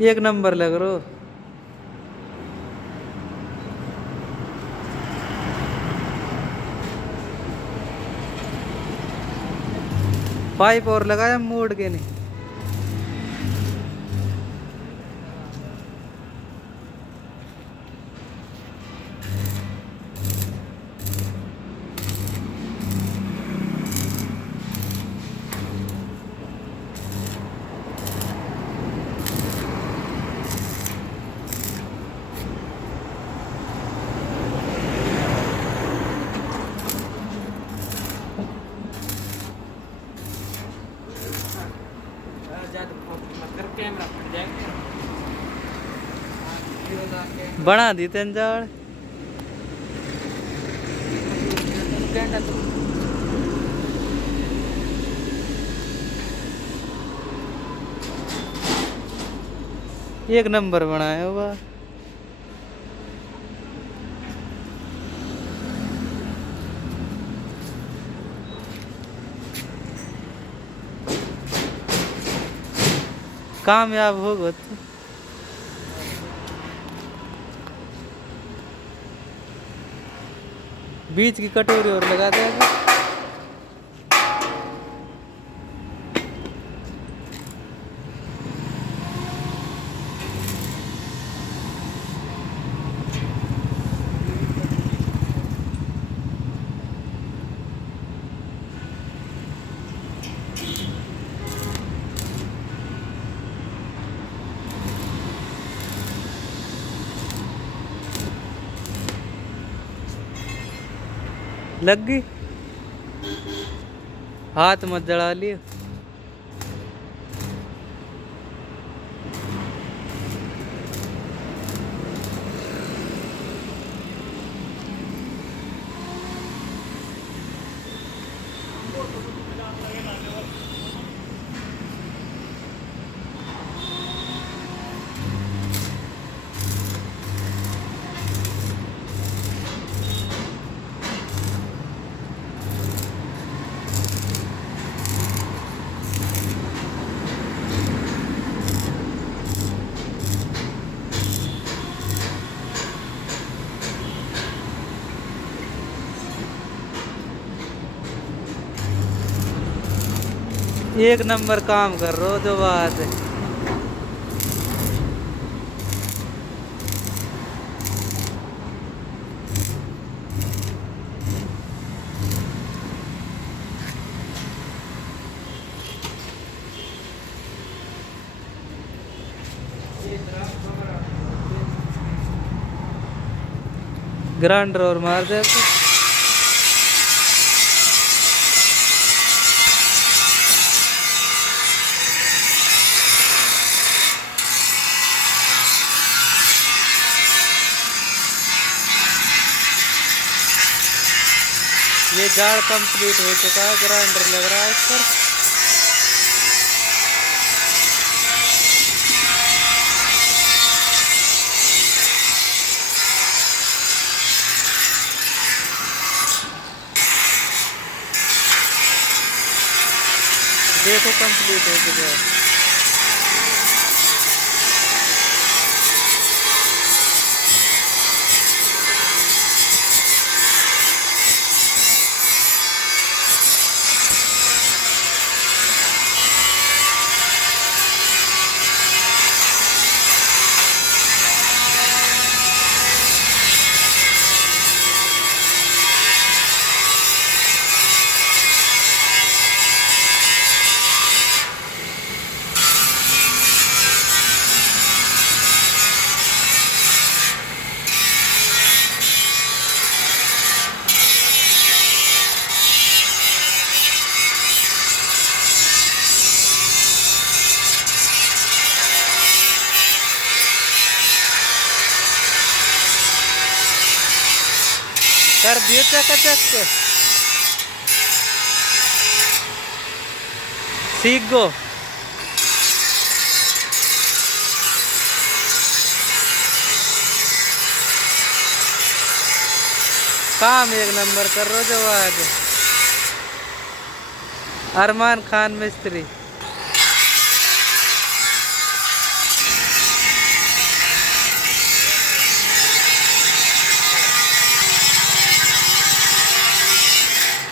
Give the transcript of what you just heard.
एक नंबर लग रो। पाइप और लगाया मोड़ के नहीं। बना दी तेन जाड़। एक नंबर बनाया हुआ। कामयाब होगा तो। बीच की कटोरी और लगा देगा। लग गई। हाथ मत जला लियो। एक नंबर काम कर रहे हो जो बात है। ग्राइंडर और मार दे तो। ये जाड़ कंप्लीट हो चुका है। ग्राइंडर लग रहा है इस पर। देखो कंप्लीट हो चुका है। कर दियो चकाचक के। सीख गो। काम एक नंबर कर रहे हो जो आज। अरमान खान मिस्त्री।